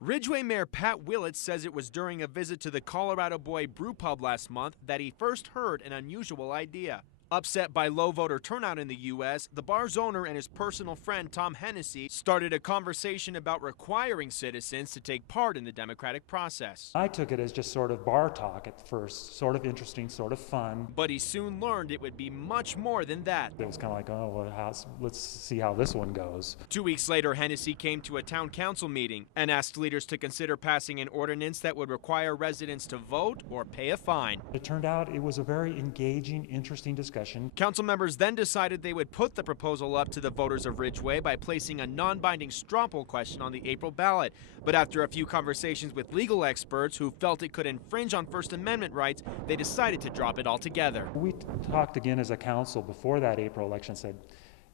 Ridgway Mayor Pat Willett says it was during a visit to the Colorado Boy Brew Pub last month that he first heard an unusual idea. Upset by low voter turnout in the U.S., the bar's owner and his personal friend Tom Hennessy started a conversation about requiring citizens to take part in the democratic process. I took it as just sort of bar talk at first, sort of interesting, sort of fun. But he soon learned it would be much more than that. It was kind of like, oh, well, let's see how this one goes. 2 weeks later, Hennessy came to a town council meeting and asked leaders to consider passing an ordinance that would require residents to vote or pay a fine. It turned out it was a very engaging, interesting discussion. Council members then decided they would put the proposal up to the voters of Ridgway by placing a non-binding straw poll question on the April ballot. But after a few conversations with legal experts who felt it could infringe on First Amendment rights, they decided to drop it altogether. We talked again as a council before that April election, said,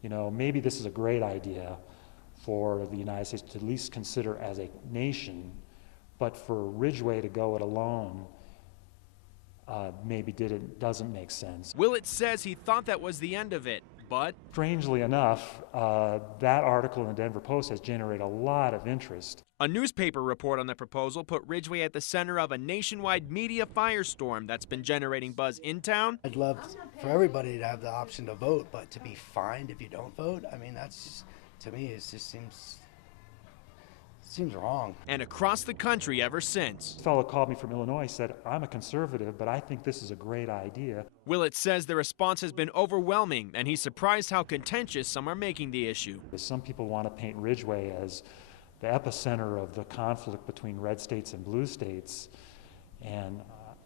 you know, maybe this is a great idea for the United States to at least consider as a nation, but for Ridgway to go it alone maybe doesn't make sense. Willett says he thought that was the end of it, but strangely enough, that article in the Denver Post has generated a lot of interest. A newspaper report on the proposal put Ridgway at the center of a nationwide media firestorm that's been generating buzz in town. I'd love for everybody to have the option to vote, but to be fined if you don't vote, I mean, that's, to me, it just seems wrong. And across the country ever since. A fellow called me from Illinois, said, I'm a conservative, but I think this is a great idea. Willett says the response has been overwhelming, and he's surprised how contentious some are making the issue. Some people want to paint Ridgway as the epicenter of the conflict between red states and blue states, and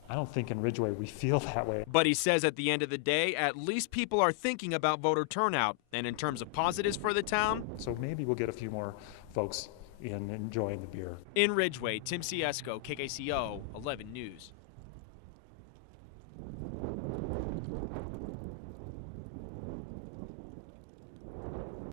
I don't think in Ridgway we feel that way. But he says at the end of the day, at least people are thinking about voter turnout, and in terms of positives for the town, so maybe we'll get a few more folks in enjoying the beer. In Ridgway, Tim Ciesco, KKCO 11 News.